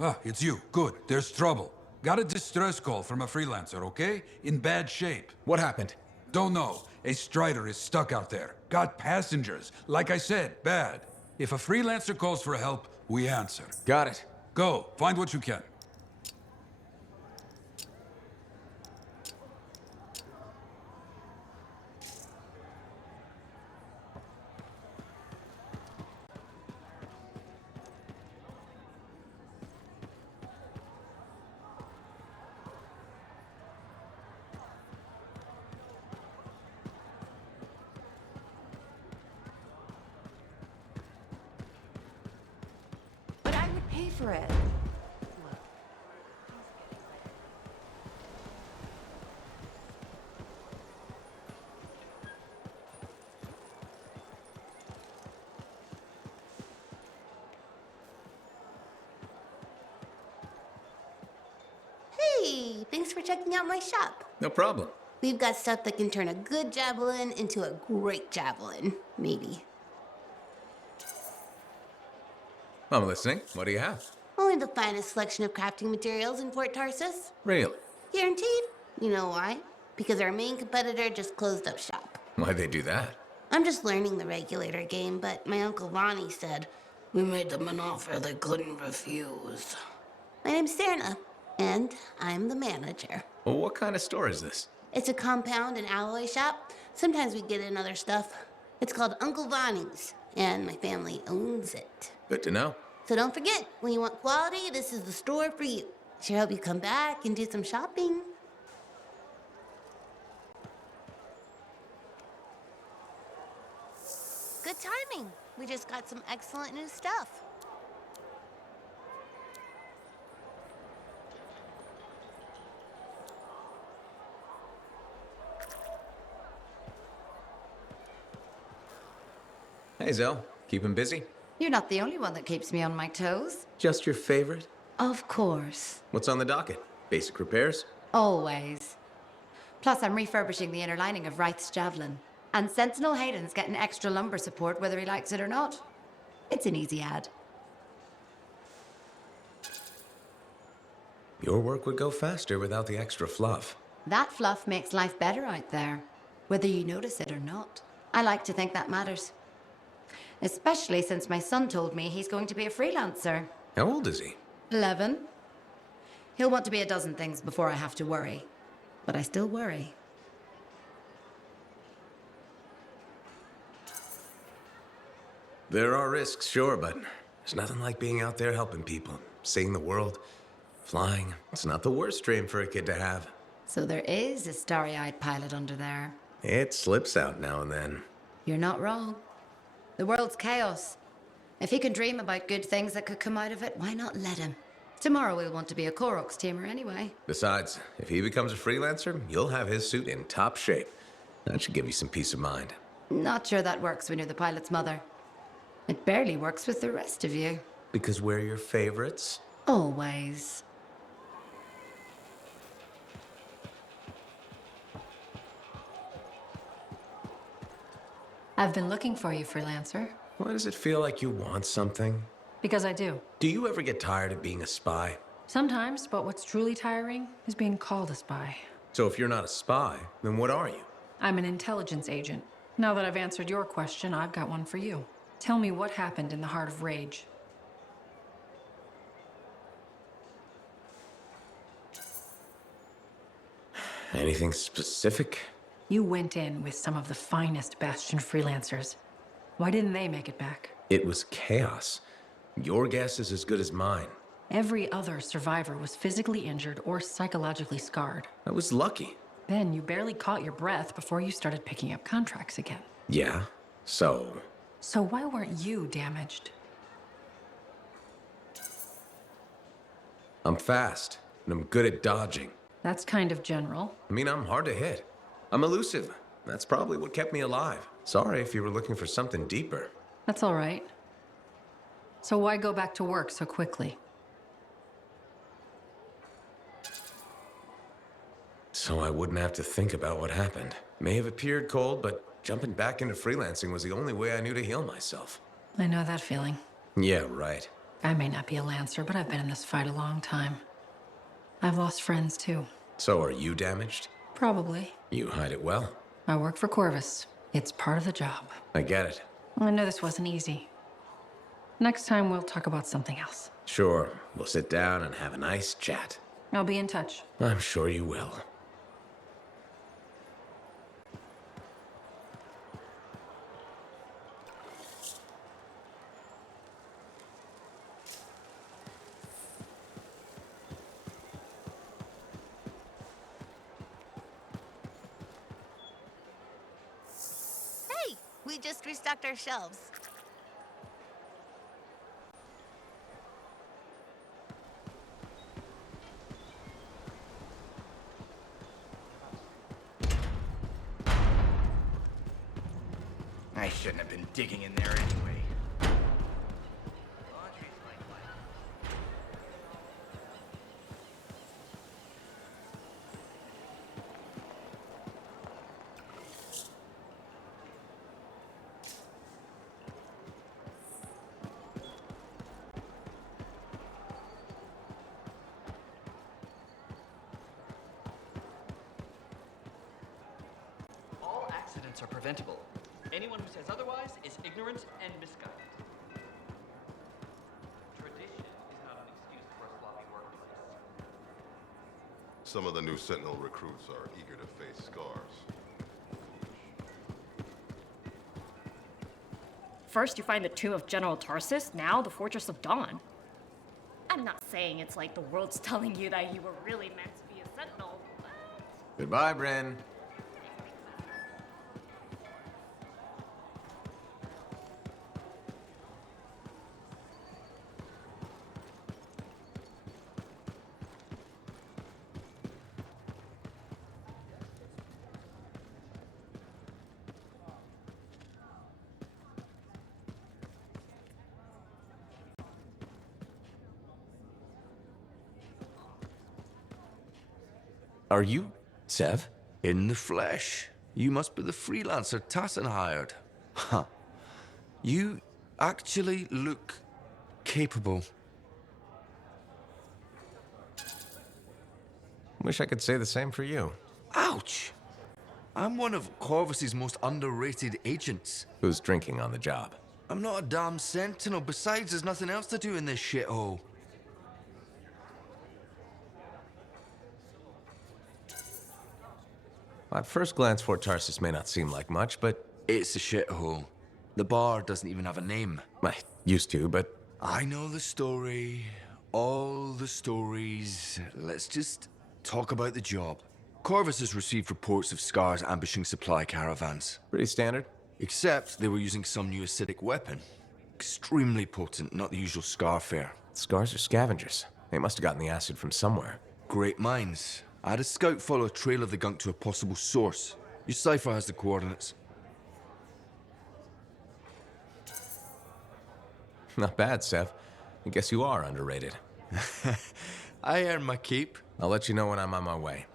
Ah, it's you. Good. There's trouble. Got a distress call from a freelancer, okay? In bad shape. What happened? Don't know. A Strider is stuck out there. Got passengers. Like I said, bad. If a freelancer calls for help, we answer. Got it. Go. Find what you can. But I would pay for it. Hey, thanks for checking out my shop. No problem. We've got stuff that can turn a good javelin into a great javelin, maybe. I'm listening. What do you have? Only the finest selection of crafting materials in Fort Tarsus. Really? Guaranteed. You know why? Because our main competitor just closed up shop. Why'd they do that? I'm just learning the regulator game, but my Uncle Ronnie said, we made them an offer they couldn't refuse. My name's Serna, and I'm the manager. Well, what kind of store is this? It's a compound and alloy shop. Sometimes we get in other stuff. It's called Uncle Vonnie's, and my family owns it. Good to know. So don't forget, when you want quality, this is the store for you. Sure hope you come back and do some shopping. Good timing. We just got some excellent new stuff. Hey, Zell. Keeping busy? You're not the only one that keeps me on my toes. Just your favorite? Of course. What's on the docket? Basic repairs? Always. Plus, I'm refurbishing the inner lining of Wright's javelin. And Sentinel Hayden's getting extra lumber support whether he likes it or not. It's an easy ad. Your work would go faster without the extra fluff. That fluff makes life better out there, whether you notice it or not. I like to think that matters. Especially since my son told me he's going to be a freelancer. How old is he? 11. He'll want to be a dozen things before I have to worry. But I still worry. There are risks, sure, but there's nothing like being out there helping people, seeing the world, flying. It's not the worst dream for a kid to have. So there is a starry-eyed pilot under there. It slips out now and then. You're not wrong. The world's chaos. If he can dream about good things that could come out of it, why not let him? Tomorrow we'll want to be a Koroks teamer anyway. Besides, if he becomes a freelancer, you'll have his suit in top shape. That should give you some peace of mind. Not sure that works when you're the pilot's mother. It barely works with the rest of you. Because we're your favorites? Always. I've been looking for you, freelancer. Why does it feel like you want something? Because I do. Do you ever get tired of being a spy? Sometimes, but what's truly tiring is being called a spy. So if you're not a spy, then what are you? I'm an intelligence agent. Now that I've answered your question, I've got one for you. Tell me what happened in the Heart of Rage. Anything specific? You went in with some of the finest Bastion freelancers. Why didn't they make it back? It was chaos. Your guess is as good as mine. Every other survivor was physically injured or psychologically scarred. I was lucky. Then you barely caught your breath before you started picking up contracts again. Yeah, so... So why weren't you damaged? I'm fast, and I'm good at dodging. That's kind of general. I mean, I'm hard to hit. I'm elusive. That's probably what kept me alive. Sorry if you were looking for something deeper. That's all right. So why go back to work so quickly? So I wouldn't have to think about what happened. May have appeared cold, but jumping back into freelancing was the only way I knew to heal myself. I know that feeling. Yeah, right. I may not be a Lancer, but I've been in this fight a long time. I've lost friends, too. So are you damaged? Probably. You hide it well. I work for Corvus. It's part of the job. I get it. I know this wasn't easy. Next time, we'll talk about something else. Sure, we'll sit down and have a nice chat. I'll be in touch. I'm sure you will. Hey, we just restocked our shelves. I shouldn't have been digging in there anyway. All accidents are preventable. Anyone who says otherwise is ignorant and misguided. Tradition is not an excuse for a sloppy workplace. Some of the new Sentinel recruits are eager to face scars. First, you find the tomb of General Tarsus, now the Fortress of Dawn. I'm not saying it's like the world's telling you that you were really meant to be a Sentinel, but... Goodbye, Bryn. Are you Sev? In the flesh. You must be the freelancer Tassin hired. Huh. You actually look capable. Wish I could say the same for you. Ouch! I'm one of Corvus's most underrated agents. Who's drinking on the job? I'm not a damn sentinel. Besides, there's nothing else to do in this shithole. At first glance, Fort Tarsus may not seem like much, but It's a shithole. The bar doesn't even have a name. I used to, but I know the story. All the stories. Let's just talk about the job. Corvus has received reports of Scars ambushing supply caravans. pretty standard. Except they were using some new acidic weapon. Extremely potent, not the usual Scar fare. Scars are scavengers. They must have gotten the acid from somewhere. Great minds. I had a scout follow a trail of the gunk to a possible source. Your cipher has the coordinates. Not bad, Sev. I guess you are underrated. I earn my keep. I'll let you know when I'm on my way.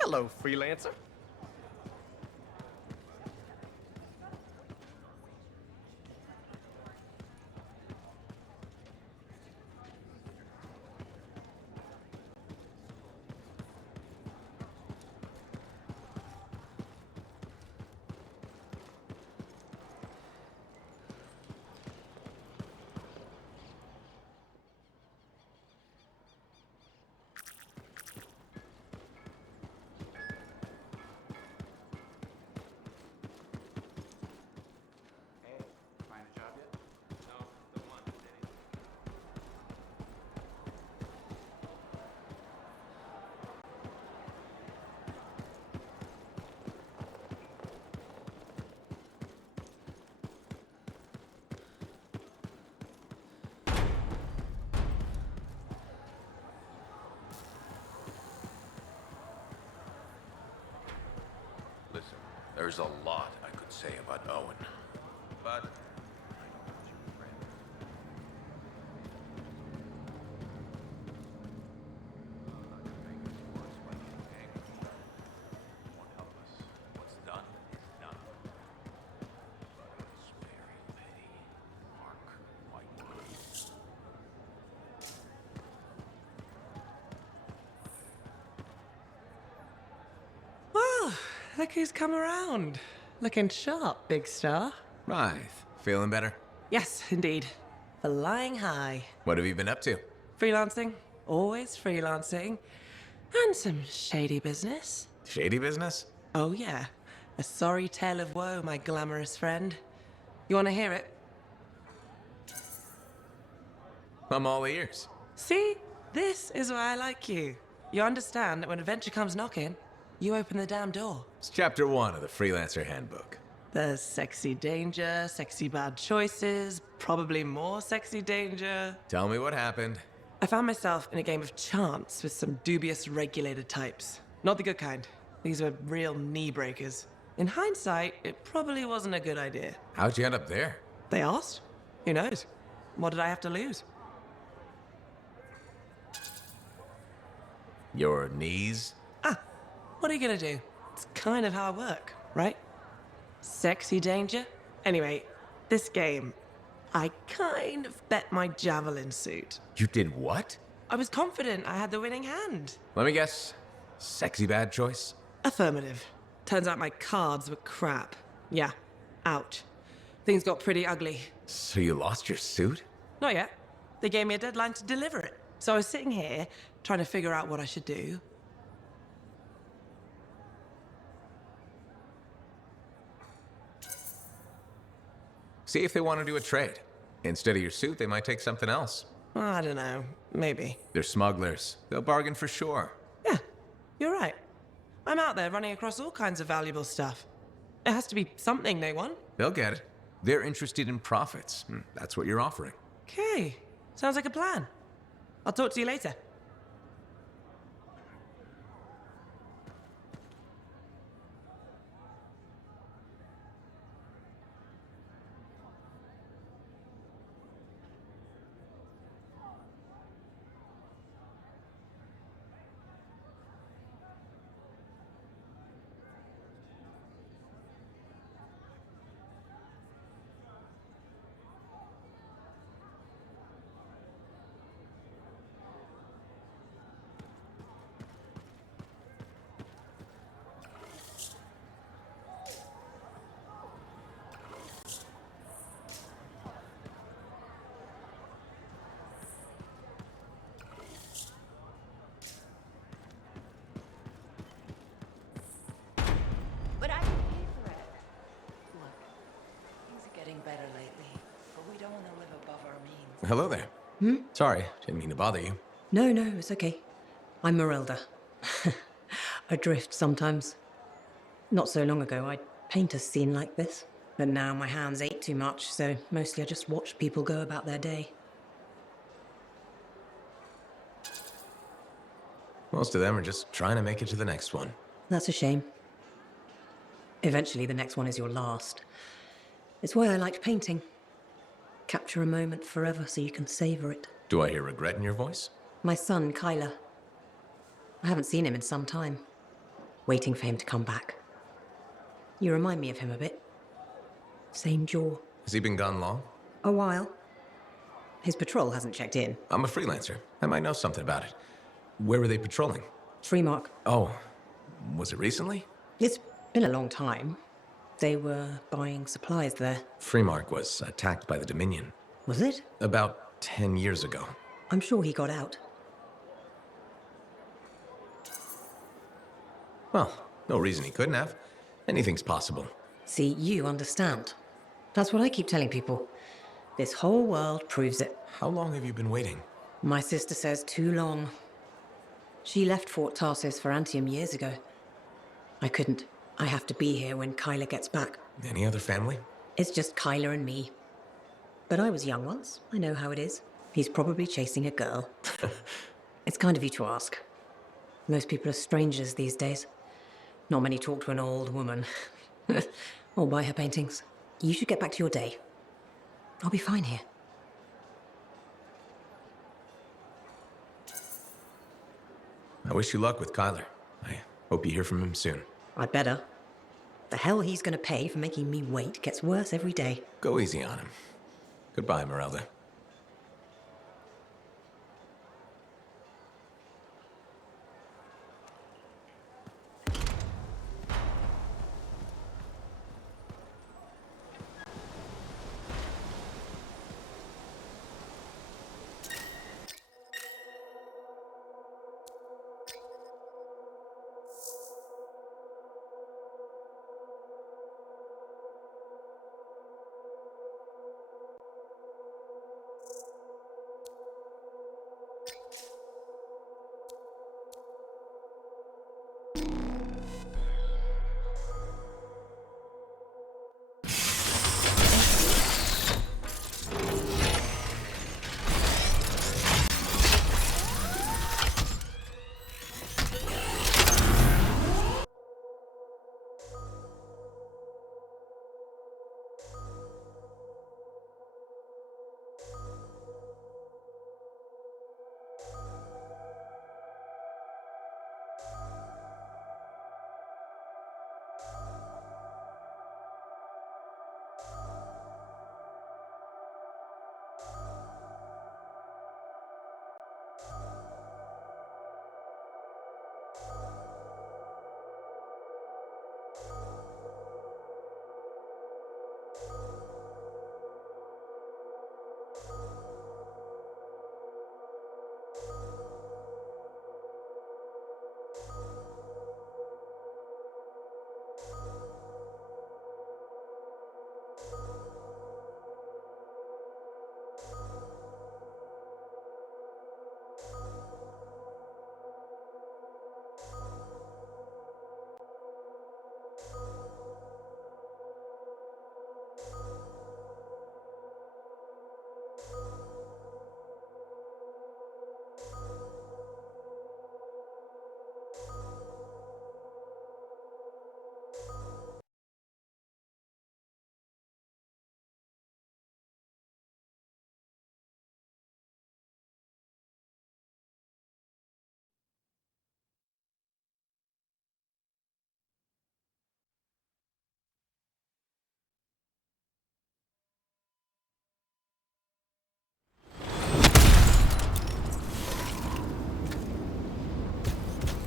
Hello, freelancer. There's a lot I could say about Owen, but what's done is done. I swear he'll pay. Mark White. Well, look who's come around. Looking sharp, big star. Right. Feeling better? Yes, indeed. Flying high. What have you been up to? Freelancing. Always freelancing. And some shady business. Shady business? Oh, yeah. A sorry tale of woe, my glamorous friend. You want to hear it? I'm all ears. See? This is why I like you. You understand that when adventure comes knocking, you open the damn door. It's chapter 1 of the Freelancer Handbook. There's sexy danger, sexy bad choices, probably more sexy danger. Tell me what happened. I found myself in a game of chance with some dubious regulated types. Not the good kind. These were real knee breakers. In hindsight, it probably wasn't a good idea. How'd you end up there? They asked. Who knows? What did I have to lose? Your knees? What are you gonna do? It's kind of how I work, right? Sexy danger? Anyway, this game, I kind of bet my javelin suit. You did what? I was confident I had the winning hand. Let me guess. Sexy bad choice? Affirmative. Turns out my cards were crap. Yeah, ouch. Things got pretty ugly. So you lost your suit? Not yet. They gave me a deadline to deliver it. So I was sitting here, trying to figure out what I should do. See if they want to do a trade. Instead of your suit, they might take something else. I don't know. Maybe. They're smugglers. They'll bargain for sure. Yeah, you're right. I'm out there running across all kinds of valuable stuff. It has to be something they want. They'll get it. They're interested in profits. That's what you're offering. Okay, sounds like a plan. I'll talk to you later. But I can pay for it. Look, things are getting better lately, but we don't want to live above our means. Hello there. Sorry, didn't mean to bother you. No, it's okay. I'm Marilda. I drift sometimes. Not so long ago, I'd paint a scene like this. But now my hands ache too much, so mostly I just watch people go about their day. Most of them are just trying to make it to the next one. That's a shame. Eventually, the next one is your last. It's why I liked painting. Capture a moment forever so you can savor it. Do I hear regret in your voice? My son, Kyler. I haven't seen him in some time. Waiting for him to come back. You remind me of him a bit. Same jaw. Has he been gone long? A while. His patrol hasn't checked in. I'm a freelancer. I might know something about it. Where were they patrolling? Freemark. Oh, was it recently? It's been a long time. They were buying supplies there. Freemark was attacked by the Dominion. Was it? About 10 years ago. I'm sure he got out. Well, no reason he couldn't have. Anything's possible. See, you understand. That's what I keep telling people. This whole world proves it. How long have you been waiting? My sister says too long. She left Fort Tarsis for Anthem years ago. I couldn't. I have to be here when Kyler gets back. Any other family? It's just Kyler and me. But I was young once. I know how it is. He's probably chasing a girl. It's kind of you to ask. Most people are strangers these days. Not many talk to an old woman. Or buy her paintings. You should get back to your day. I'll be fine here. I wish you luck with Kyler. I hope you hear from him soon. I'd better. The hell he's gonna pay for making me wait gets worse every day. Go easy on him. Goodbye, Merelda.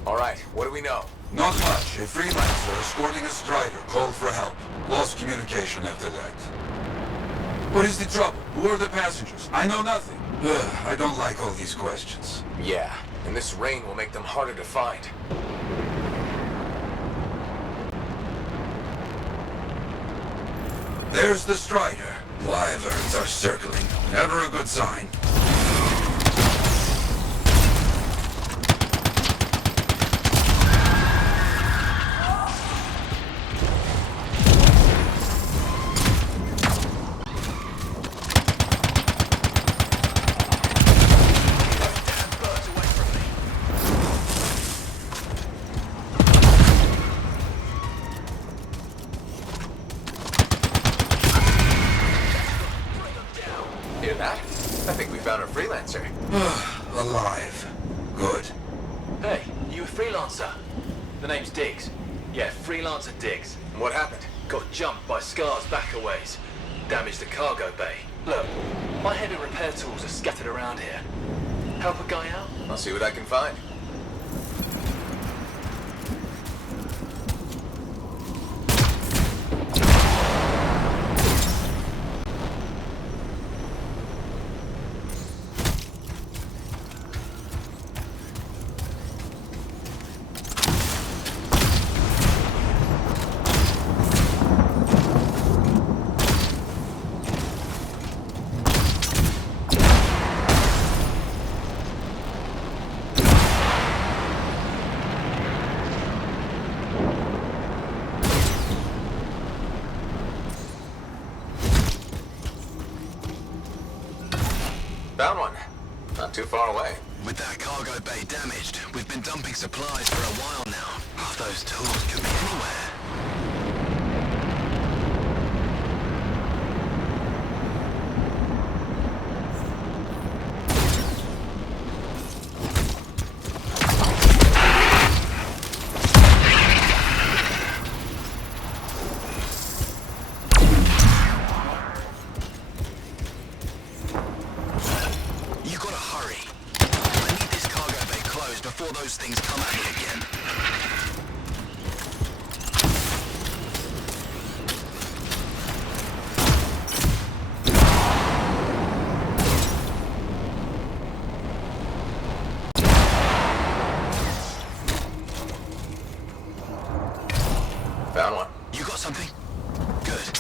All right, what do we know? Not much. A freelancer escorting a strider called for help. Lost communication after that. What is the trouble? Who are the passengers? I know nothing. I don't like all these questions. Yeah, and this rain will make them harder to find. There's the strider. Wyverns are circling. Never a good sign. Hear that? I think we found our freelancer. Alive. Good. Hey, you a freelancer? The name's Diggs. Yeah, freelancer Diggs. What happened? Got jumped by Scar's back a ways. Damaged the cargo bay. Look, my heavy repair tools are scattered around here. Help a guy out? I'll see what I can find. Found one. Not too far away. With that cargo bay damaged, we've been dumping supplies for a while now. Half those tools could be anywhere. before those things come at me again. Found one. You got something? Good.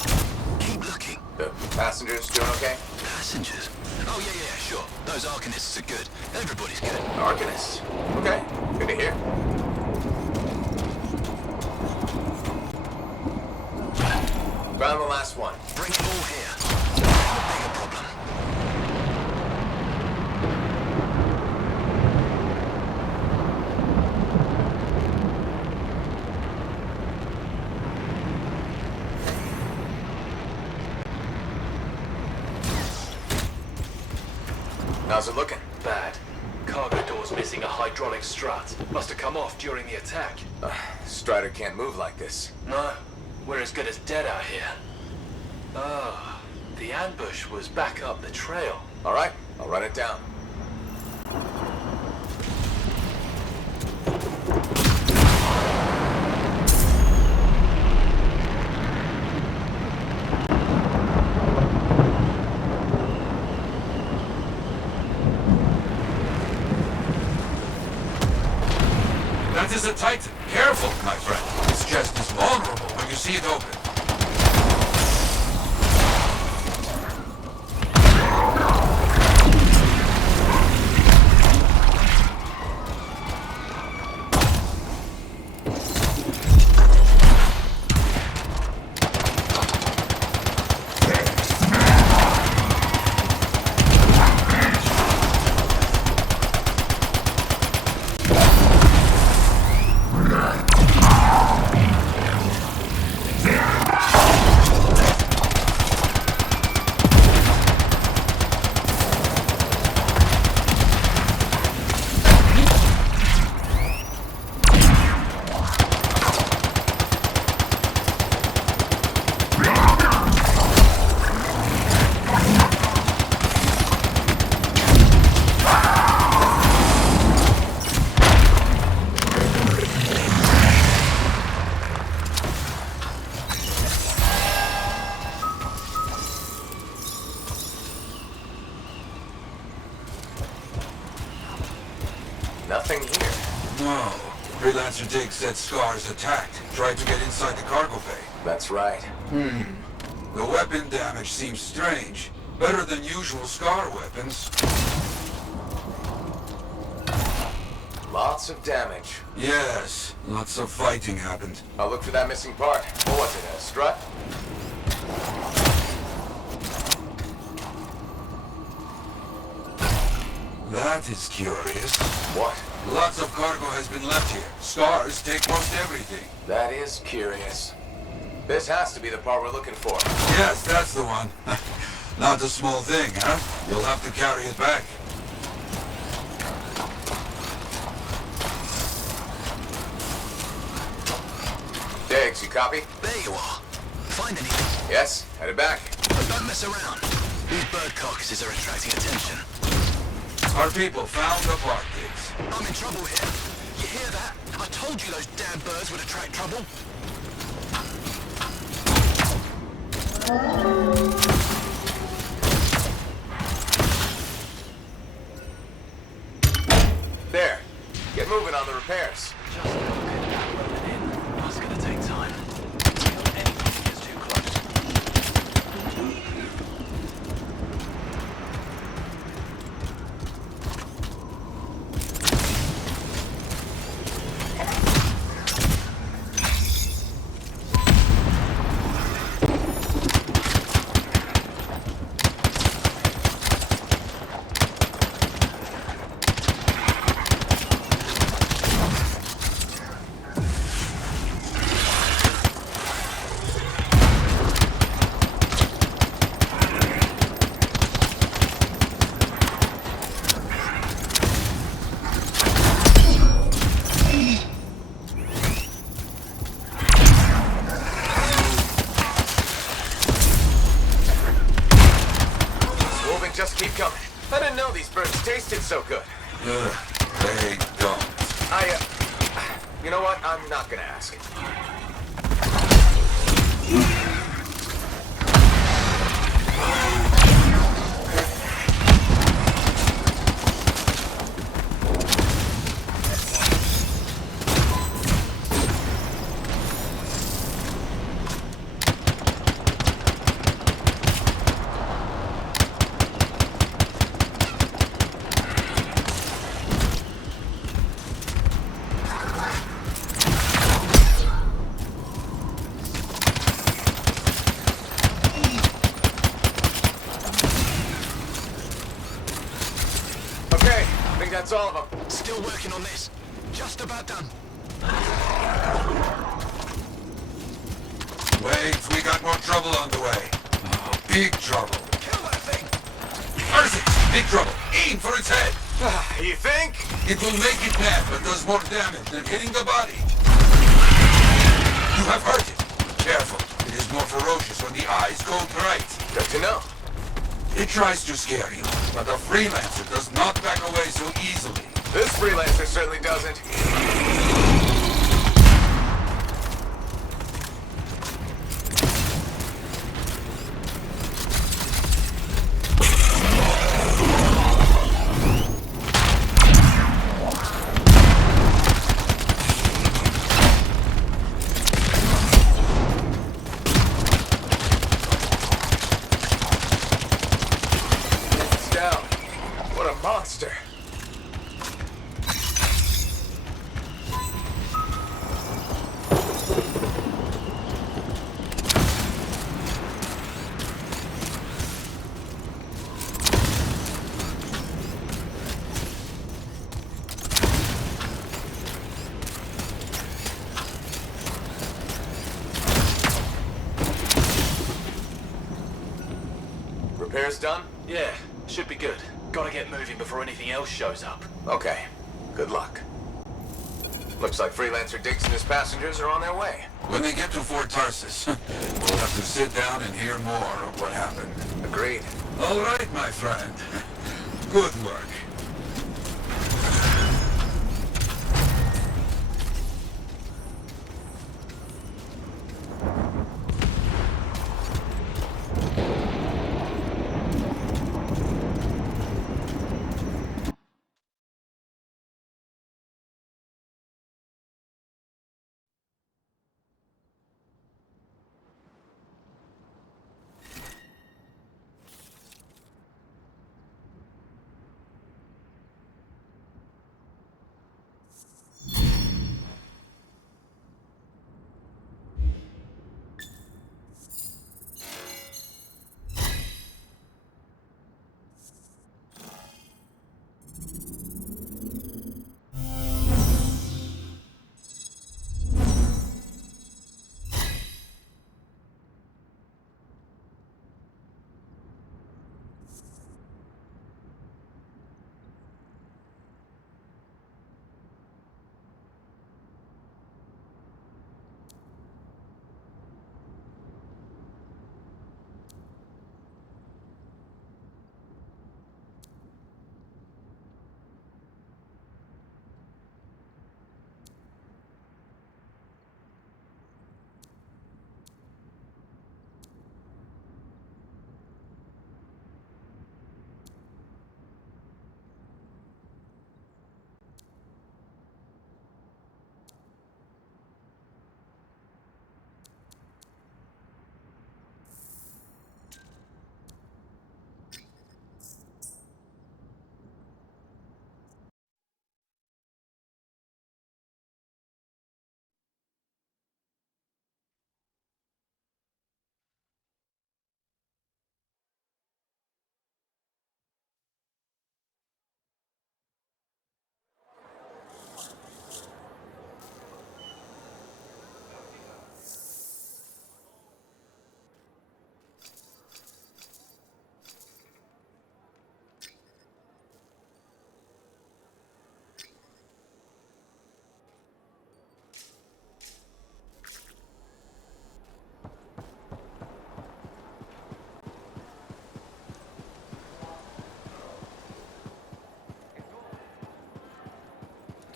Keep looking. The passengers doing okay? Passengers? Oh, yeah, sure. Those Arcanists are good. Everybody's good. Arcanists? Okay, good to hear. Found the last one. Bring it all here. I have a bigger problem. How's it looking? Bad. Cargo door's missing a hydraulic strut. Must have come off during the attack. Strider can't move like this. No, we're as good as dead out here. Ah, the ambush was back up the trail. All right, I'll run it down. That is a Titan. Careful, my friend. This chest is vulnerable when you see it open. Nothing here. No. Freelancer Dig said Scar's attacked. Tried to get inside the cargo bay. That's right. The weapon damage seems strange. Better than usual Scar weapons. Lots of damage. Yes, lots of fighting happened. I'll look for that missing part. What was it, a strut? That is curious. What? Lots of cargo has been left here. Scars take most everything. That is curious. This has to be the part we're looking for. Yes, that's the one. Not a small thing, huh? You'll have to carry it back. Diggs, you copy? There you are. Find anything? Yes, headed back. But don't mess around. These bird carcasses are attracting attention. Our people found the part, Diggs. I'm in trouble here. You hear that? I told you those damn birds would attract trouble. There. Get moving on the repairs. Just look at that rolling in. That's gonna take time. Kill anything that gets too close. Just keep coming. I didn't know these birds tasted so good. They don't. You know what? I'm not gonna ask. That's all of them. Still working on this. Just about done. Wait, we got more trouble on the way. Oh, big trouble. Kill that thing! Tarsus! Big trouble. Aim for its head. You think? It will make it mad, but does more damage than hitting the body. You have hurt it. Careful. It is more ferocious when the eyes go bright. Good to know. It tries to scare you, but a freelancer does not back away so easily. This freelancer certainly doesn't. Monster. Repairs done? Yeah, should be good. Gotta get moving before anything else shows up. Okay. Good luck. Looks like Freelancer Diggs and his passengers are on their way. When they get to Fort Tarsus, we'll have to sit down and hear more of what happened. Agreed. All right, my friend. Good work.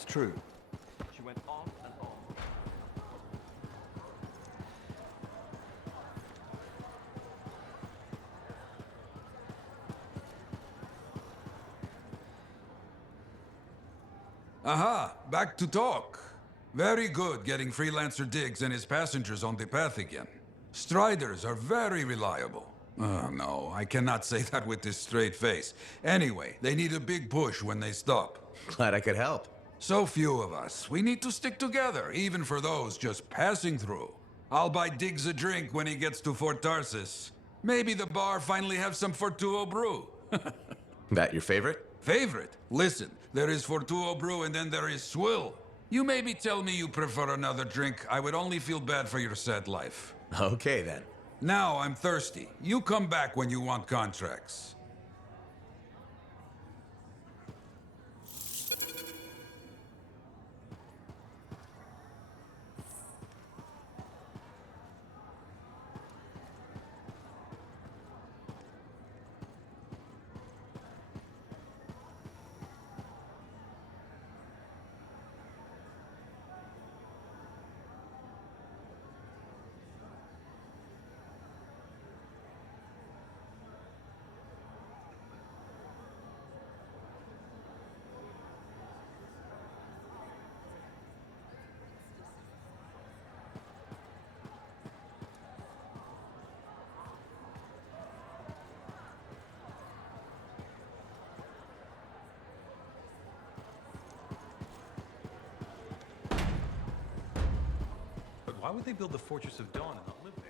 It's true. Aha, back to talk. Very good getting Freelancer Diggs and his passengers on the path again. Striders are very reliable. Oh, no, I cannot say that with this straight face. Anyway, they need a big push when they stop. Glad I could help. So few of us. We need to stick together, even for those just passing through. I'll buy Diggs a drink when he gets to Fort Tarsis. Maybe the bar finally have some Fortuo brew. That your favorite? Favorite? Listen, there is Fortuo brew and then there is swill. You maybe tell me you prefer another drink. I would only feel bad for your sad life. Okay, then. Now I'm thirsty. You come back when you want contracts. Why would they build the Fortress of Dawn and not live there?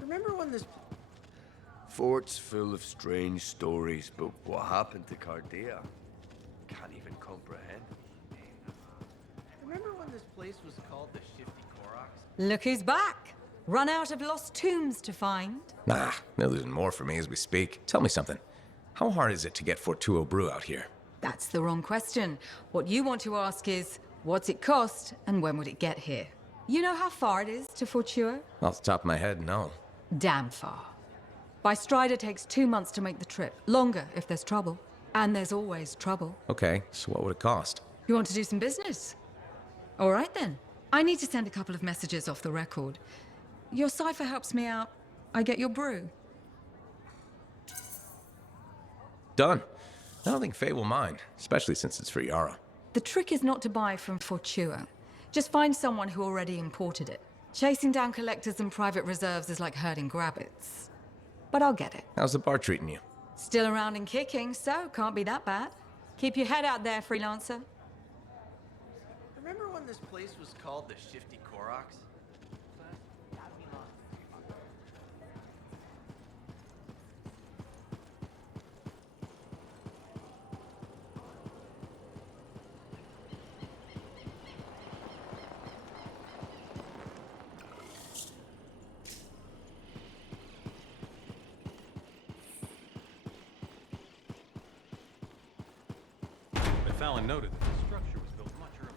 Remember when this... Fort's full of strange stories, but what happened to Cardea? Can't even comprehend. Remember when this place was called the Shifty Koroks? Look who's back! Run out of lost tombs to find. Nah, they're losing more for me as we speak. Tell me something. How hard is it to get Fortuo brew out here? That's the wrong question. What you want to ask is, what's it cost and when would it get here? You know how far it is to Fortuo? Off the top of my head, no. Damn far. By Strider takes 2 months to make the trip. Longer if there's trouble. And there's always trouble. Okay, so what would it cost? You want to do some business? All right then. I need to send a couple of messages off the record. Your cipher helps me out. I get your brew. Done. I don't think Faye will mind, especially since it's for Yara. The trick is not to buy from Fortuo. Just find someone who already imported it. Chasing down collectors and private reserves is like herding rabbits. But I'll get it. How's the bar treating you? Still around and kicking, so can't be that bad. Keep your head out there, freelancer. Remember when this place was called the Shifty Koroks? Fallon noted that the structure was built much earlier.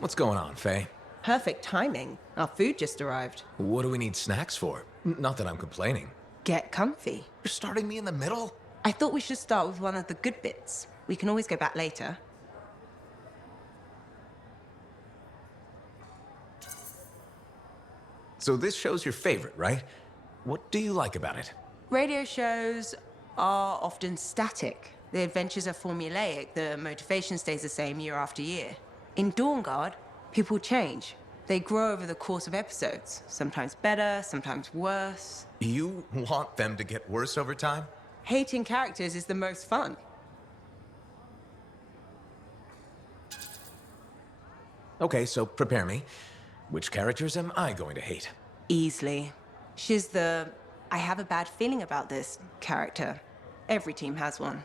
What's going on, Faye? Perfect timing. Our food just arrived. What do we need snacks for? Not that I'm complaining. Get comfy. You're starting me in the middle? I thought we should start with one of the good bits. We can always go back later. So this show's your favorite, right? What do you like about it? Radio shows are often static. The adventures are formulaic. The motivation stays the same year after year. In Dawn Guard, people change. They grow over the course of episodes. Sometimes better, sometimes worse. You want them to get worse over time? Hating characters is the most fun. Okay, so prepare me. Which characters am I going to hate? Easily. She's the I have a bad feeling about this character. Every team has one.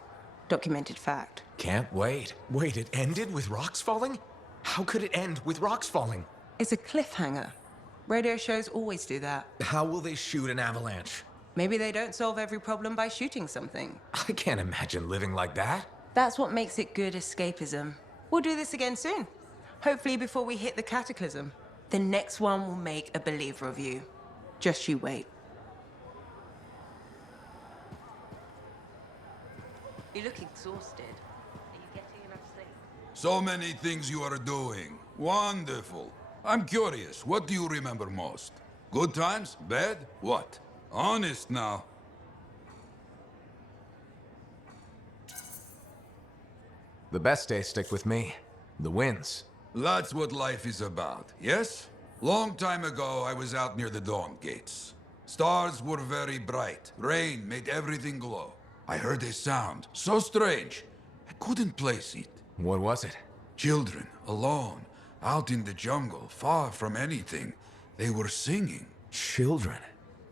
Documented fact. Can't wait. Wait, it ended with rocks falling? How could it end with rocks falling? It's a cliffhanger. Radio shows always do that. How will they shoot an avalanche? Maybe they don't solve every problem by shooting something. I can't imagine living like that. That's what makes it good escapism. We'll do this again soon. Hopefully before we hit the cataclysm. The next one will make a believer of you. Just you wait. You look exhausted. Are you getting enough sleep? So many things you are doing. Wonderful. I'm curious, what do you remember most? Good times? Bad? What? Honest now. The best days stick with me. The wins. That's what life is about, yes? Long time ago, I was out near the Dawn Gates. Stars were very bright. Rain made everything glow. I heard a sound, so strange. I couldn't place it. What was it? Children, alone, out in the jungle, far from anything. They were singing. Children?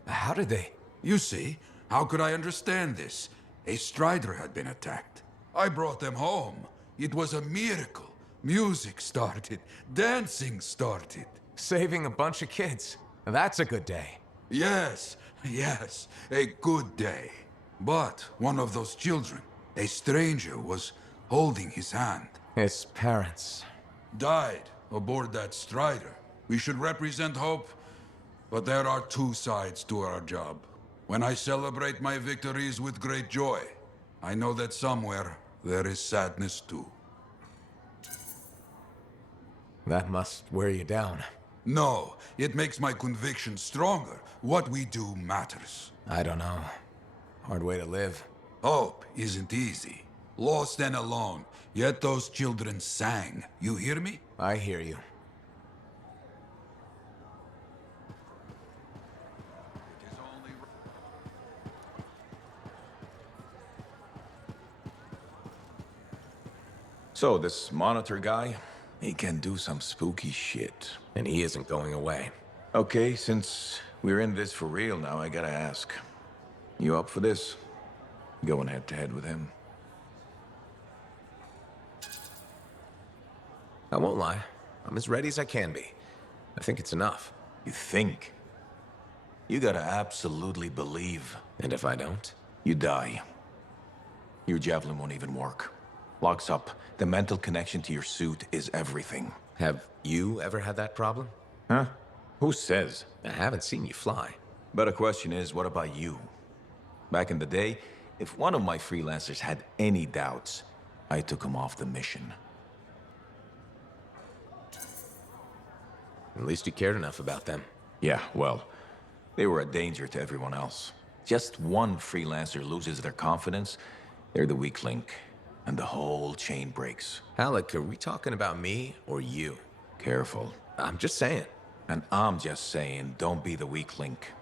How did they? You see, how could I understand this? A strider had been attacked. I brought them home. It was a miracle. Music started. Dancing started. Saving a bunch of kids. That's a good day. Yes, yes, a good day. But one of those children, a stranger, was holding his hand. His parents. Died aboard that strider. We should represent hope, but there are two sides to our job. When I celebrate my victories with great joy, I know that somewhere there is sadness too. That must wear you down. No, it makes my conviction stronger. What we do matters. I don't know. Hard way to live. Hope isn't easy. Lost and alone. Yet those children sang. You hear me? I hear you. So, this monitor guy, he can do some spooky shit. And he isn't going away. Okay, since we're in this for real now, I gotta ask. You up for this? Going head to head with him? I won't lie. I'm as ready as I can be. I think it's enough. You think? You gotta absolutely believe. And if I don't? You die. Your javelin won't even work. Locks up. The mental connection to your suit is everything. Have you ever had that problem? Huh? Who says? I haven't seen you fly. Better question is, what about you? Back in the day, if one of my freelancers had any doubts, I took him off the mission. At least you cared enough about them. Yeah, well, they were a danger to everyone else. Just one freelancer loses their confidence, they're the weak link, and the whole chain breaks. Alec, are we talking about me or you? Careful. I'm just saying. And I'm just saying, don't be the weak link.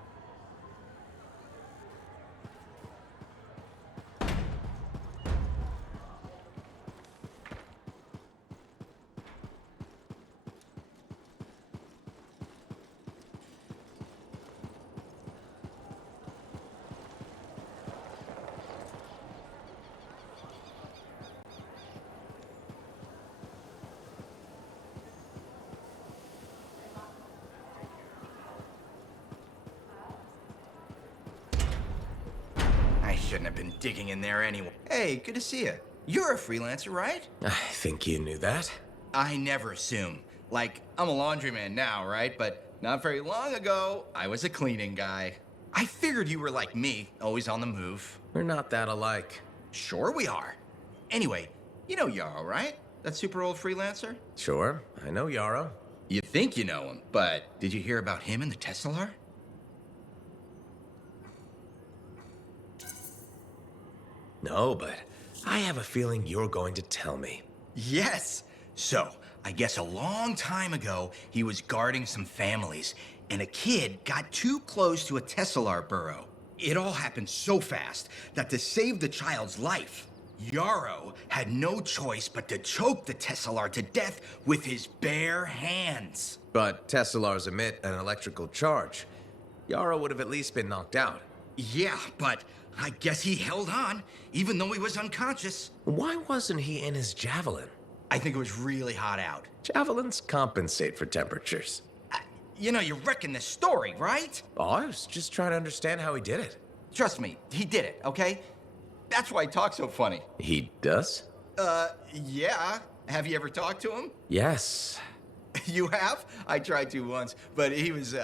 Shouldn't have been digging in there anyway. Hey, good to see you. You're a freelancer, right? I think you knew that. I never assume. Like, I'm a laundryman now, right? But not very long ago, I was a cleaning guy. I figured you were like me, always on the move. We're not that alike. Sure we are. Anyway, you know Yarrow, right? That super old freelancer? Sure, I know Yarrow. You think you know him, but did you hear about him and the Tesla? No, but I have a feeling you're going to tell me. Yes. So, I guess a long time ago, he was guarding some families, and a kid got too close to a Tesselar burrow. It all happened so fast that to save the child's life, Yarrow had no choice but to choke the Tesselar to death with his bare hands. But Tesselars emit an electrical charge. Yarrow would have at least been knocked out. Yeah, but I guess he held on, even though he was unconscious. Why wasn't he in his javelin? I think it was really hot out. Javelins compensate for temperatures. You know, you're wrecking this story, right? Oh, I was just trying to understand how he did it. Trust me, he did it, okay? That's why he talks so funny. He does? Yeah. Have you ever talked to him? Yes. You have? I tried to once, but he was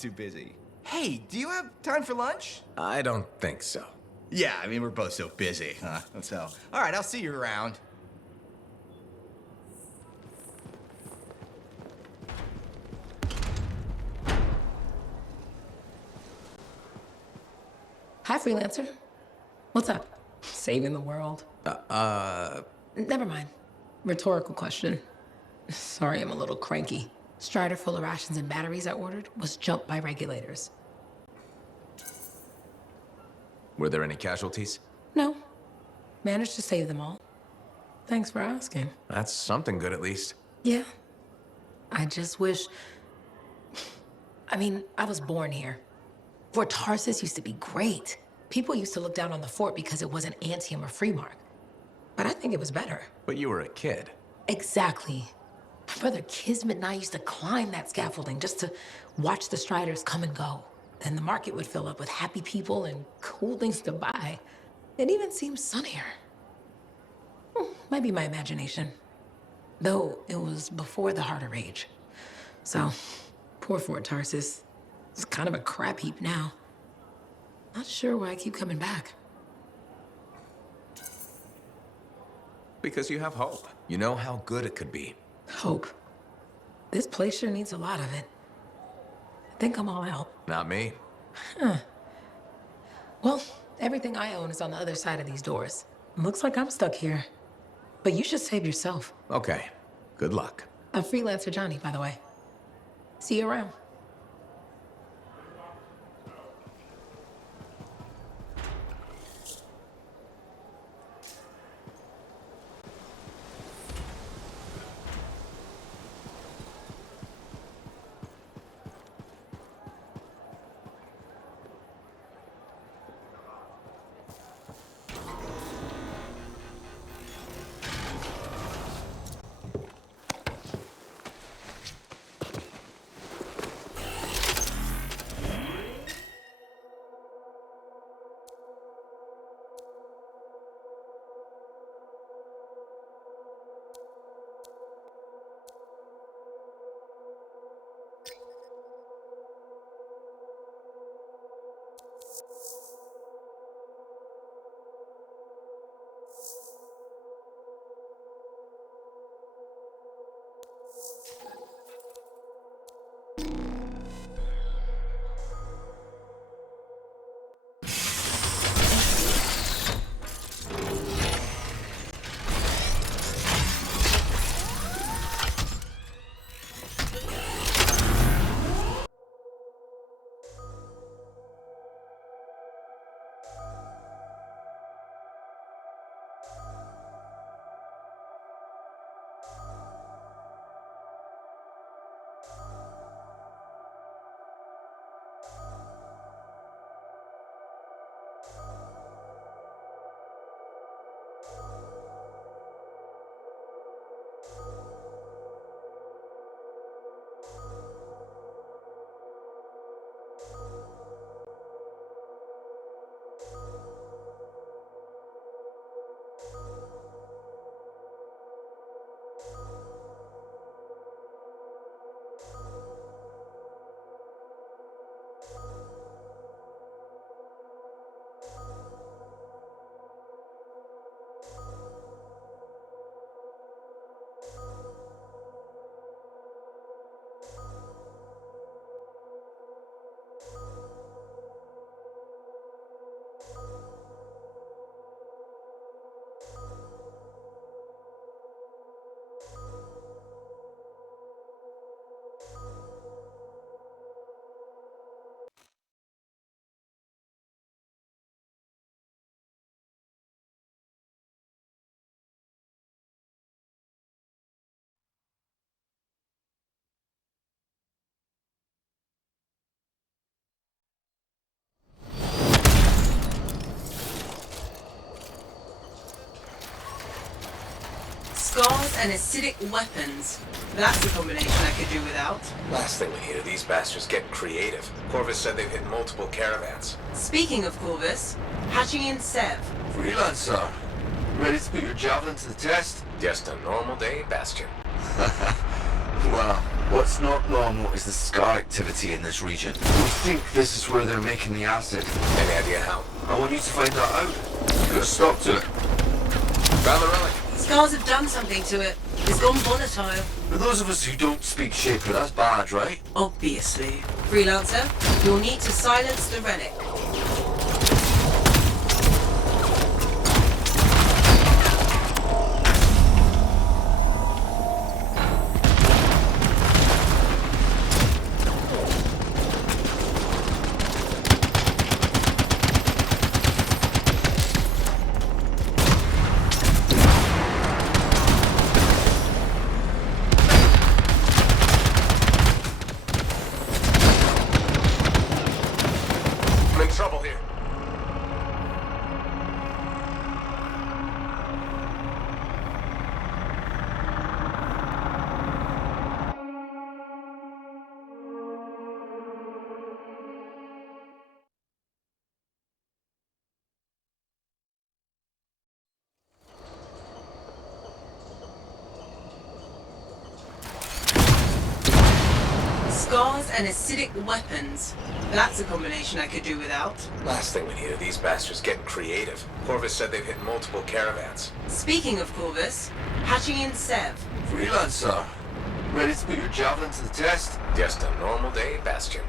too busy. Hey, do you have time for lunch? I don't think so. Yeah, I mean, we're both so busy, huh? So, all right, I'll see you around. Hi, freelancer. What's up? Saving the world? Never mind. Rhetorical question. Sorry, I'm a little cranky. Strider full of rations and batteries I ordered was jumped by regulators. Were there any casualties? No. Managed to save them all. Thanks for asking. That's something good, at least. Yeah. I just wish... I mean, I was born here. Fort Tarsis used to be great. People used to look down on the fort because it wasn't Anthem or Freemark. But I think it was better. But you were a kid. Exactly. My brother Kismet and I used to climb that scaffolding just to watch the Striders come and go. Then the market would fill up with happy people and cool things to buy. It even seems sunnier. Might be my imagination. Though it was before the Heart of Rage. So, poor Fort Tarsis. It's kind of a crap heap now. Not sure why I keep coming back. Because you have hope. You know how good it could be. Hope. This place sure needs a lot of it. I think I'm all out. Not me. Huh. Well, everything I own is on the other side of these doors. Looks like I'm stuck here. But you should save yourself. Okay. Good luck. I'm Freelancer Johnny, by the way. See you around. Scars and acidic weapons. That's a combination I could do without. Last thing we need are these bastards getting creative. Corvus said they've hit multiple caravans. Speaking of Corvus, Hatching in Sev. Freelancer, ready to put your javelin to the test? Just a normal day, Bastion. Well, what's not normal is the scar activity in this region. We think this is where they're making the acid. Any idea how? I want you to find that out. Put a stop to it. Found the relic. Scars have done something to it. It's gone volatile. For those of us who don't speak Shaper, that's bad, right? Obviously. Freelancer, you'll need to silence the relic. I'm in trouble here. Scars and acidic weapons. That's a combination I could do without. Last thing we need are these bastards getting creative. Corvus said they've hit multiple caravans. Speaking of Corvus, hatching in Sev. Freelancer, ready to put your javelin to the test? Just a normal day at Bastion.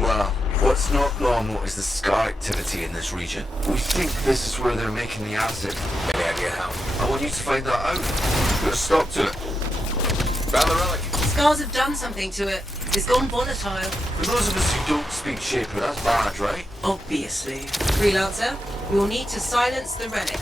Well, what's not normal is the scar activity in this region. We think this is where they're making the acid. Any idea how? I want you to find that out. Put a stop to it. Found the relic. Scars have done something to it. It's gone volatile. For those of us who don't speak Shaper, that's bad, right? Obviously. Freelancer, you'll need to silence the relic.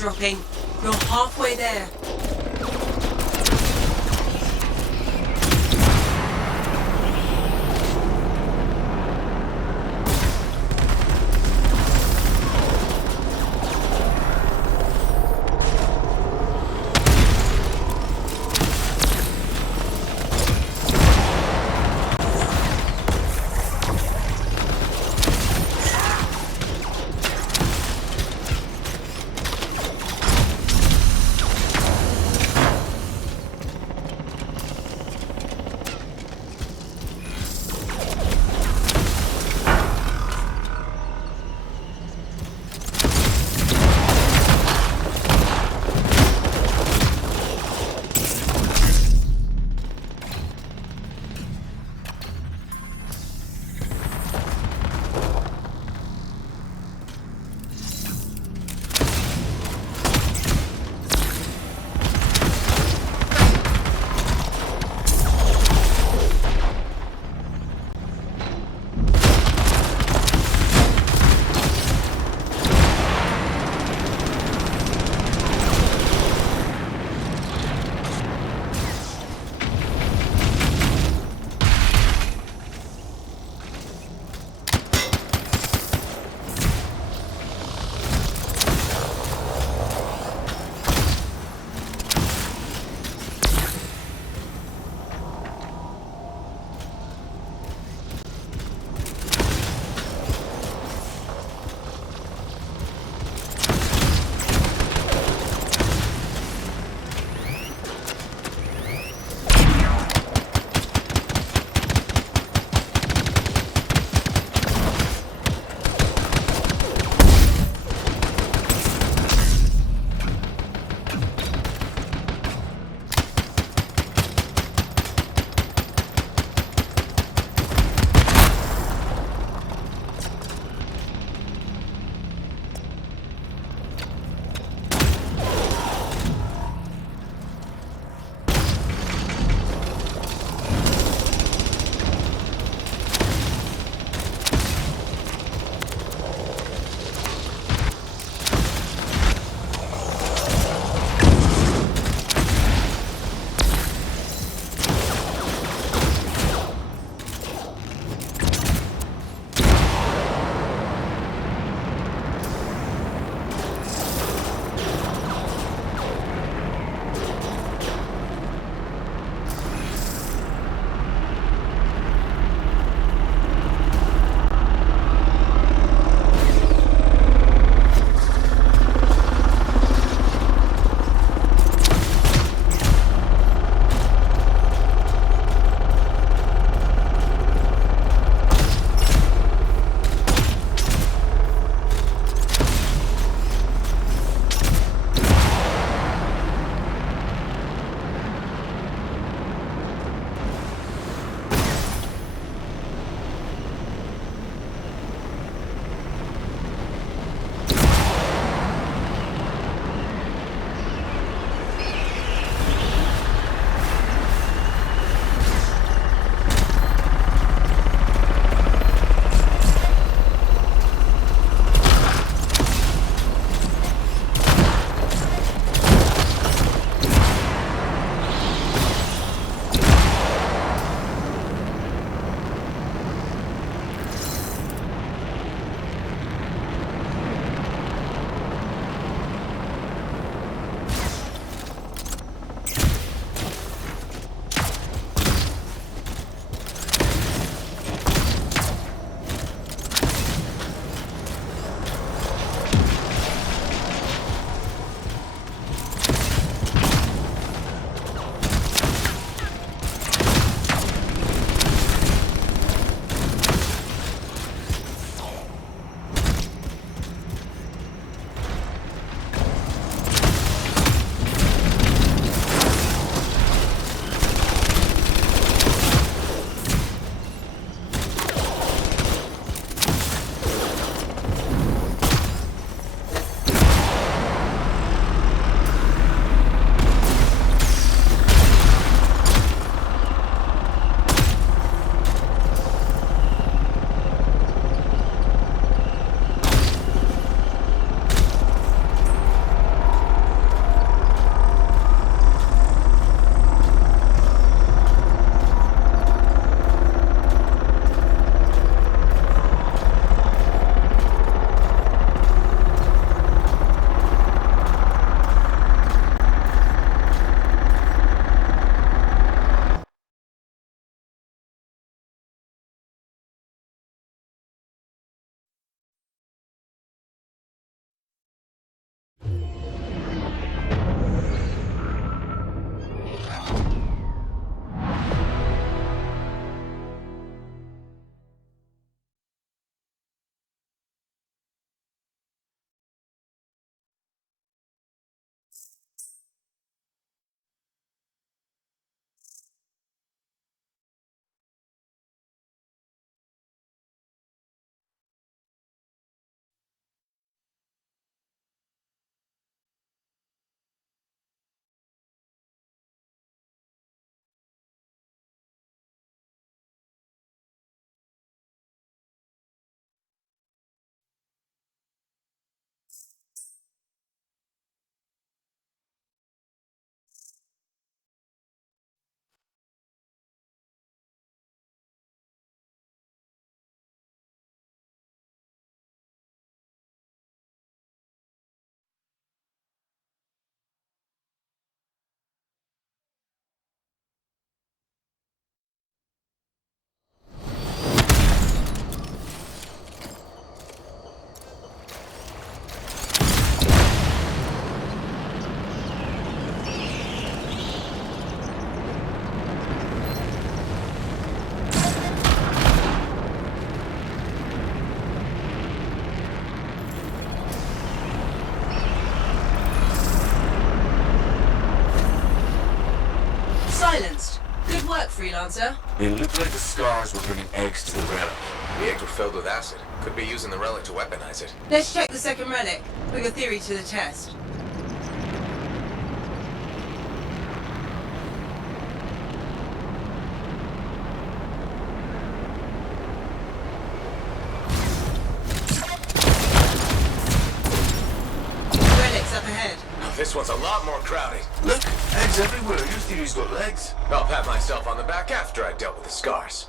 dropping. You're halfway there. Silenced. Good work, freelancer. It looked like the scars were bringing eggs to the relic. The eggs were filled with acid. Could be using the relic to weaponize it. Let's check the second relic. Put your theory to the test. Relic's up ahead. Oh, this one's a lot more crowded. Look, eggs everywhere. Your theory's got legs. I'll pat myself on the back after I dealt with the scars.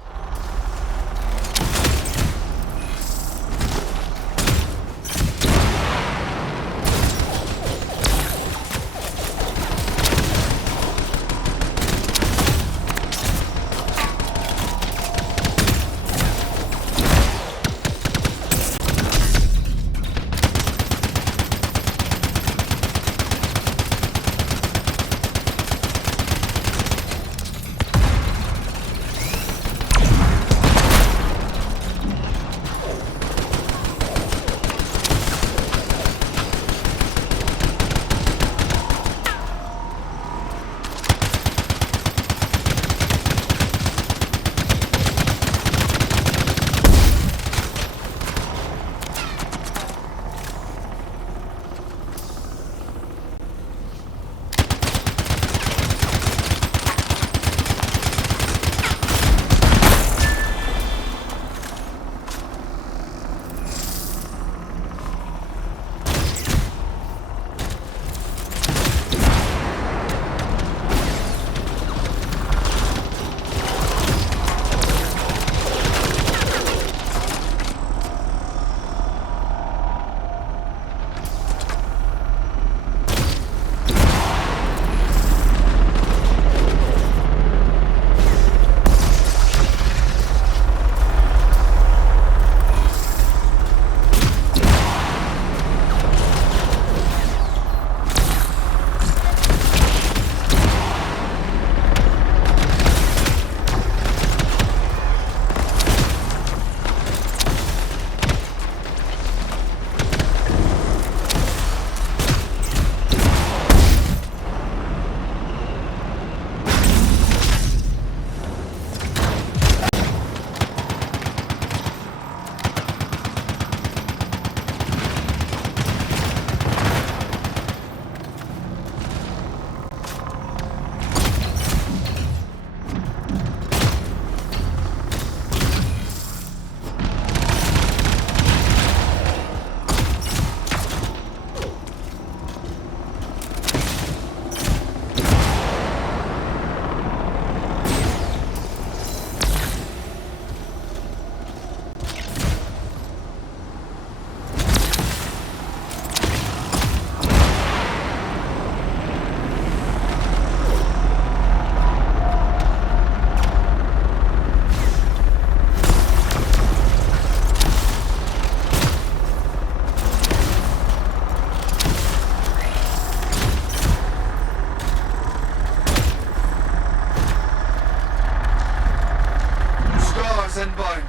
Send bind.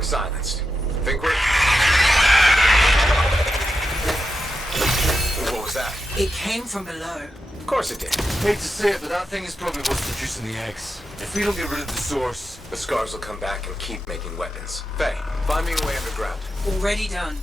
Silenced. Think we're... What was that? It came from below. Of course it did. Hate to say it, but that thing is probably what's producing the eggs. If we don't get rid of the source... The scars will come back and keep making weapons. Faye, find me a way underground. Already done.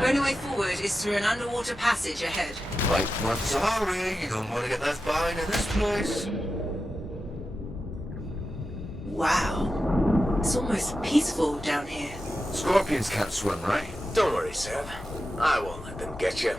Only way forward is through an underwater passage ahead. Right, not sorry. You don't want to get left behind in this place. Wow. It's almost peaceful down here. Scorpions can't swim, right? Don't worry, Sam. I won't let them get you.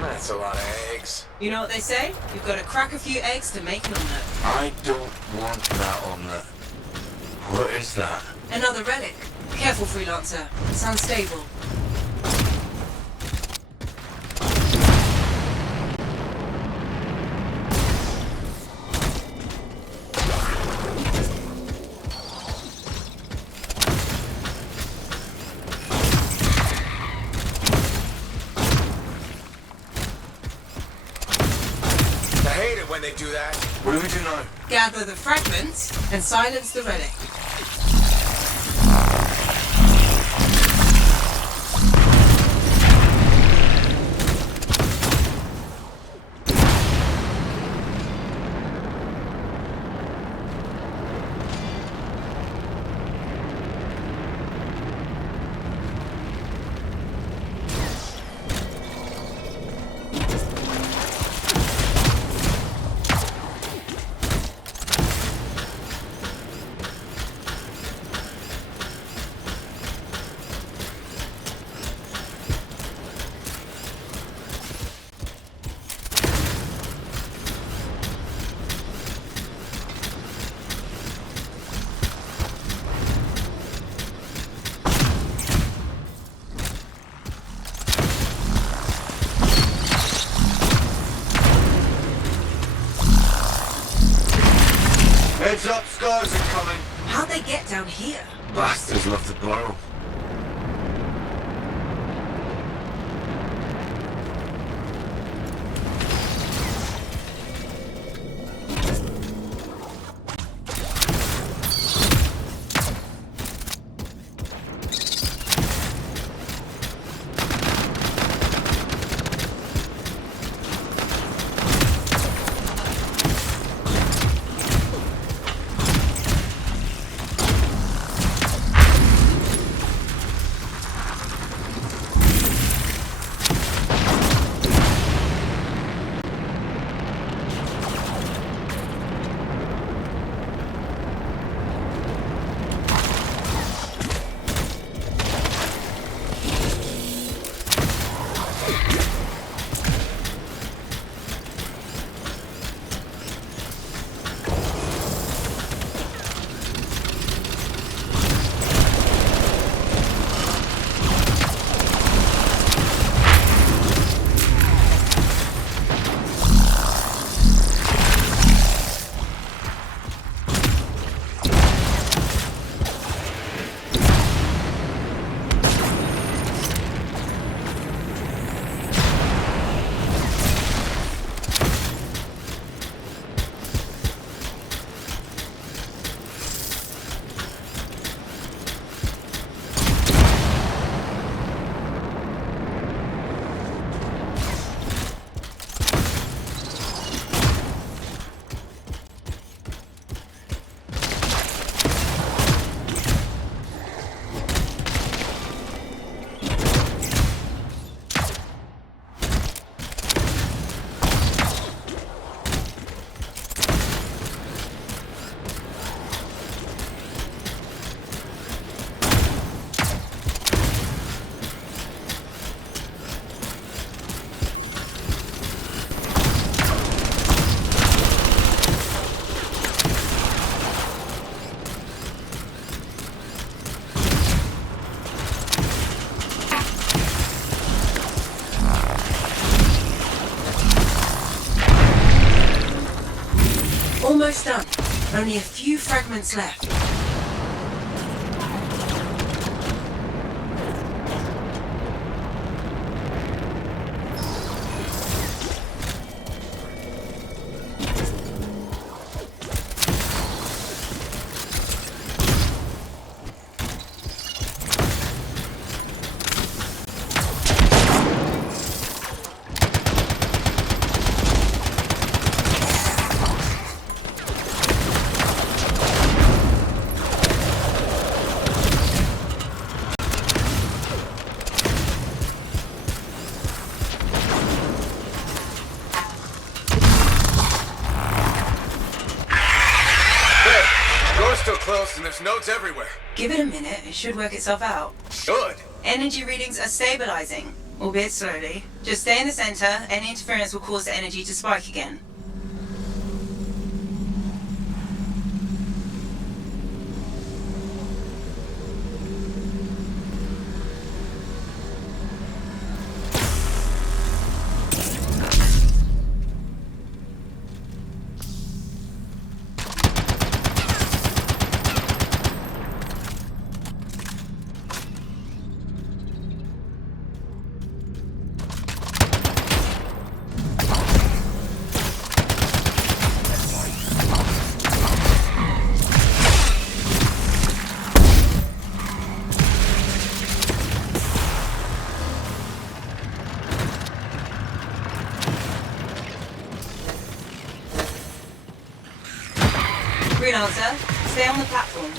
That's a lot of eggs. You know what they say? You've got to crack a few eggs to make an omelette. I don't want that omelette. What is that? Another relic. Careful, freelancer. It's unstable. do that? What do we do now? Gather the fragments and silence the relic. Heads up, scars are coming. How'd they get down here? Bastards love to borrow. Almost done. Only a few fragments left. Still close and there's nodes everywhere. Give it a minute, it should work itself out. Good. Energy readings are stabilizing, albeit slowly. Just stay in the center, any interference will cause the energy to spike again. Elsa. Stay on the platform.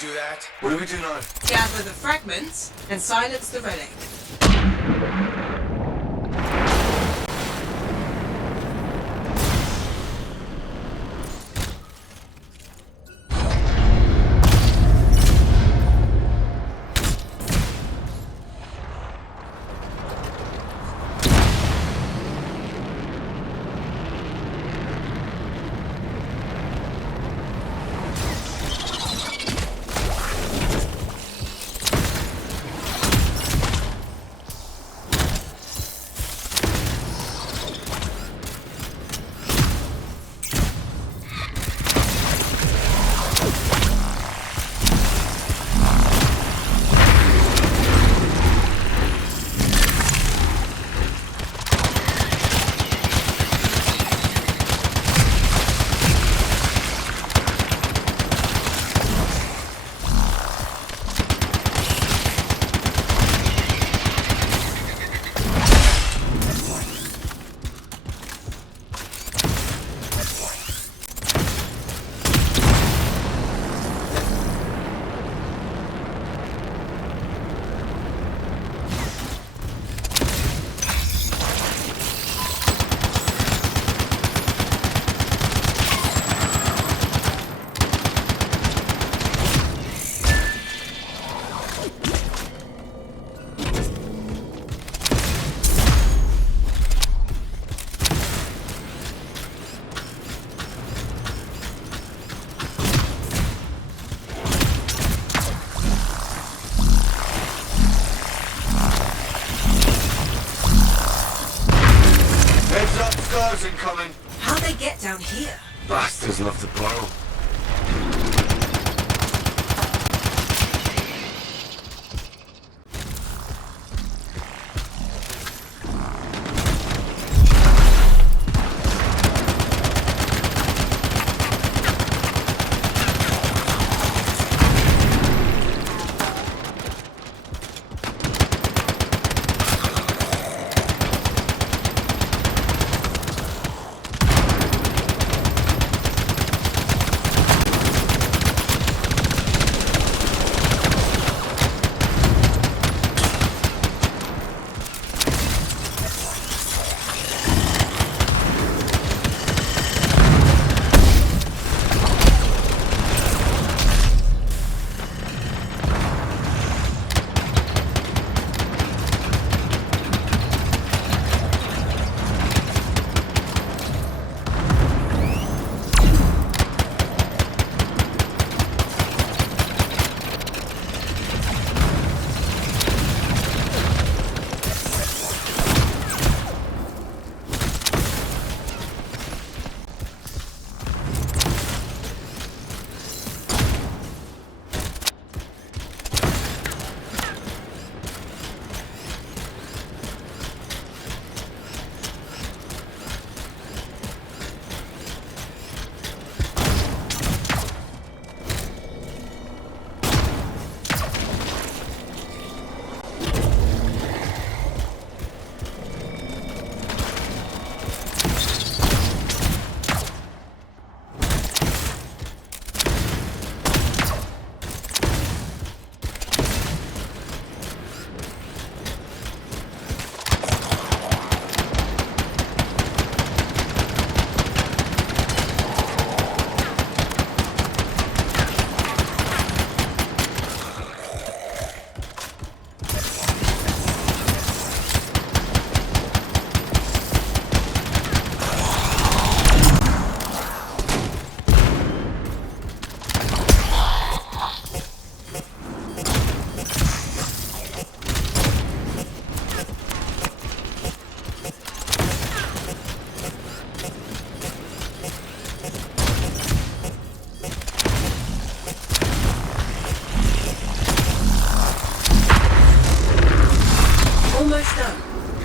Do that. What do we do now? Gather the fragments and silence the relic. Incoming. How'd they get down here? Bastards love to borrow.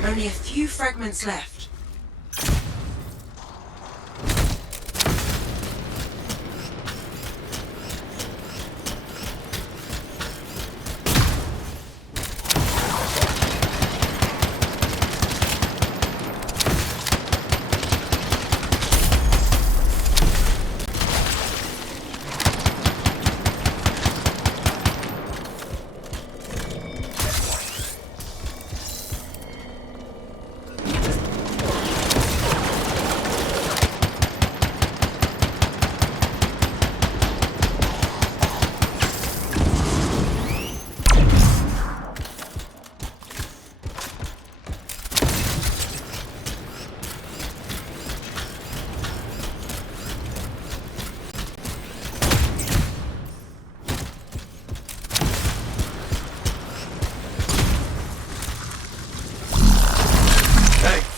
Only a few fragments left.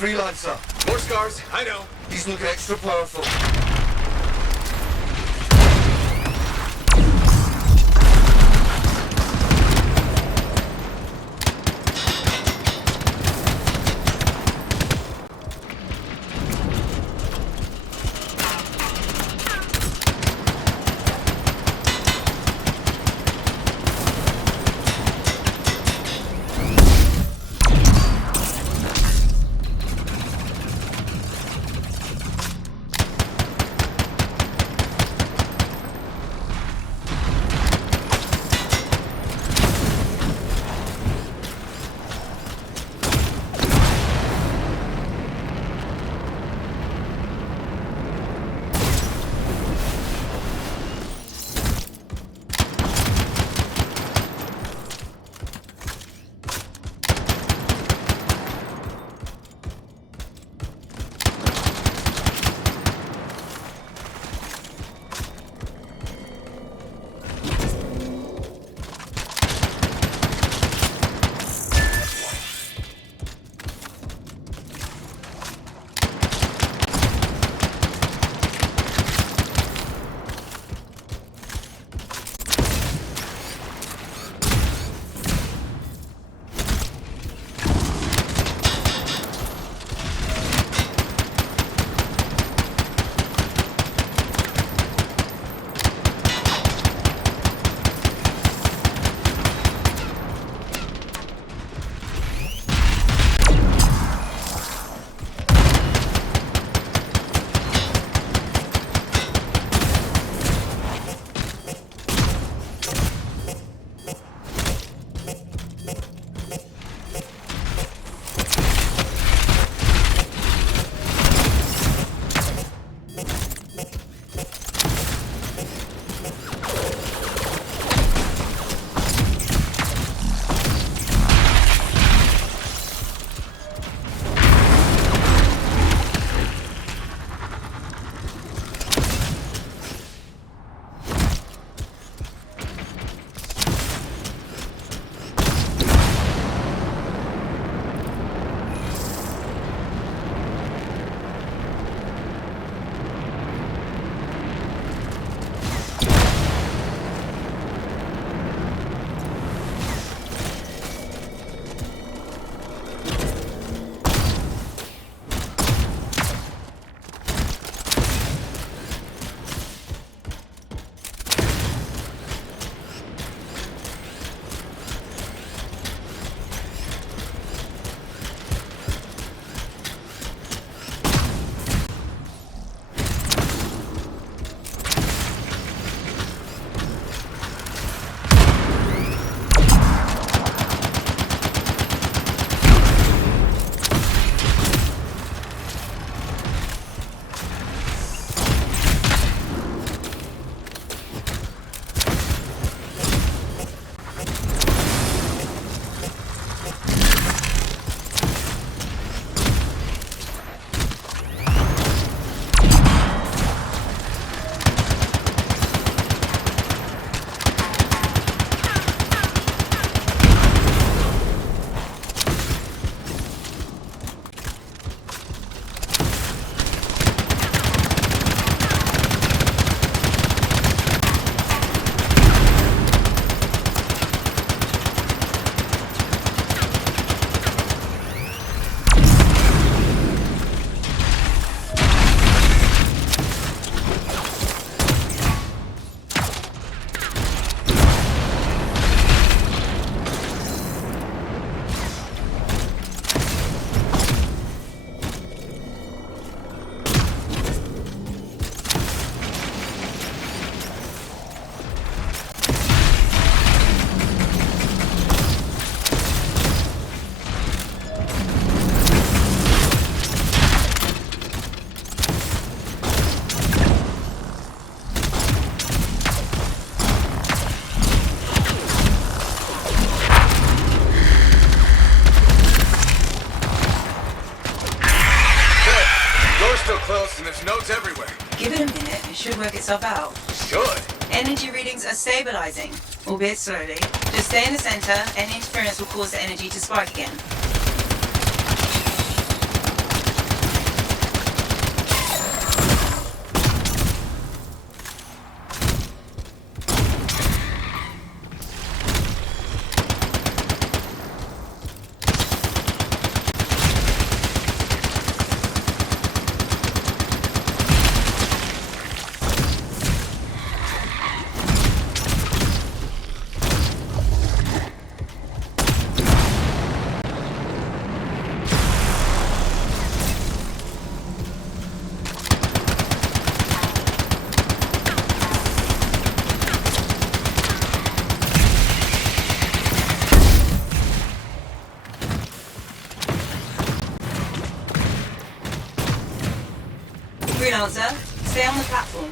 Freelancer. More scars, I know. He's looking extra powerful. There's nodes everywhere. Give it a minute, it should work itself out. Should. Energy readings are stabilizing, albeit slowly. Just stay in the center, any interference will cause the energy to spike again. Freelancer, stay on the platform.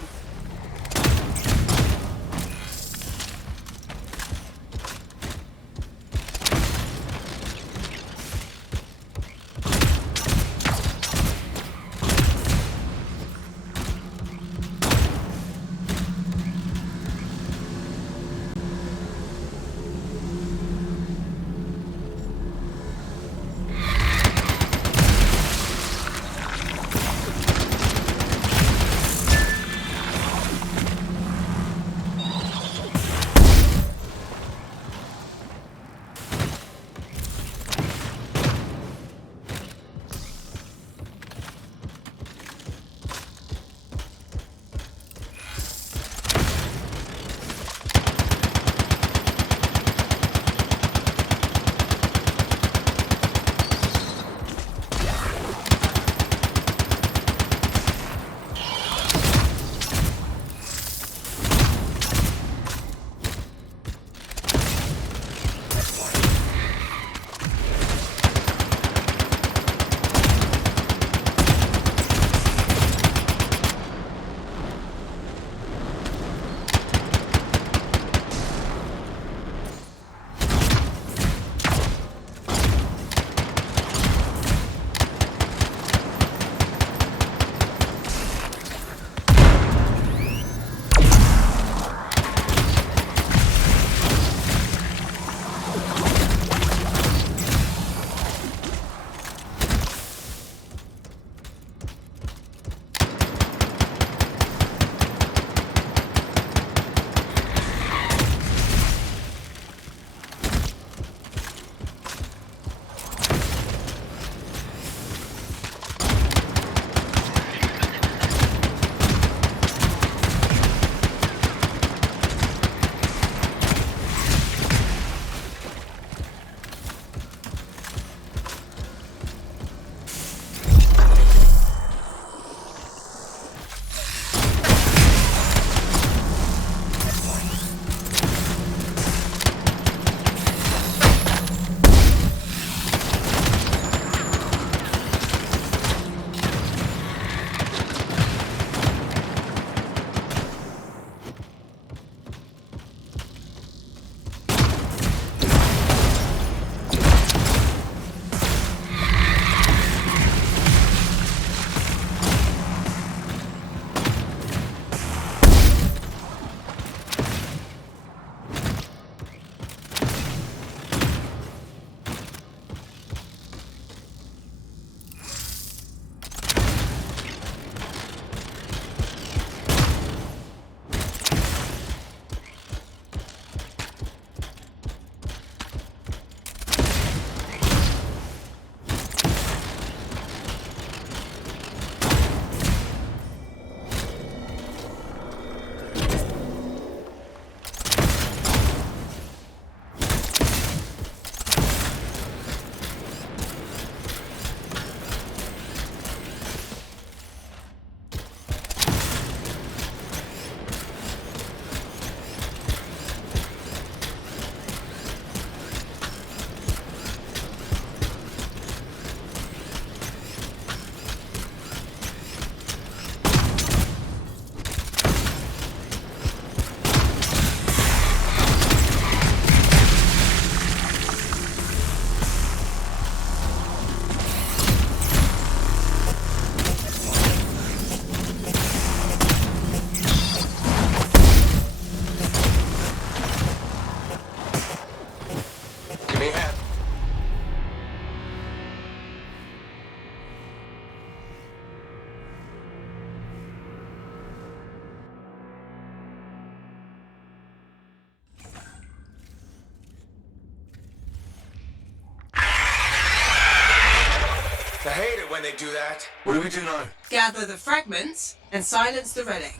when they do that? What do we do now? Gather the fragments and silence the relic.